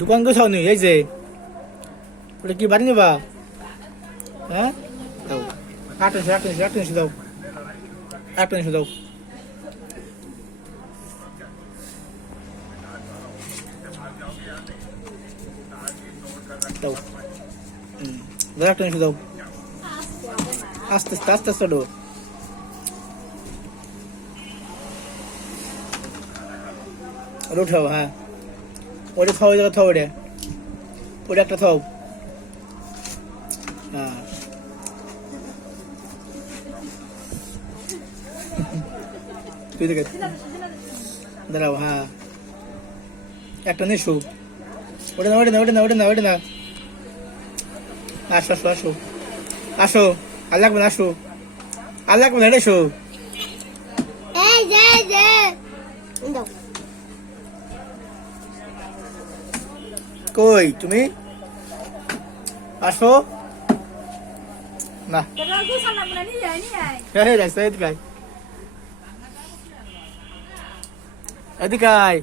দোকান গোছাও নি, এই যে ওটা কি বাড়ি নেবা? হ্যাঁ দাও, 800 দাও, 800 দাও। দাও, দাও 800 দাও। আস্তে আস্তে আস্তে আস্তে দাও। ওটা উঠাও, হ্যাঁ ওটা খাও, ওই জায়গা থাও, ওটা একটা থাও। হ্যাঁ তুই দেখে দাঁড়াও, হ্যাঁ একটা নিশু, ওটা না, ওটা না, ওটা না, ওটা না, ওটা না। আসো আসো আসো আসো, আর লাগবে না, আসো আর লাগবে না, এসো। কই তুমি? আসো না, এদিকে আয়, এদিকে আয়।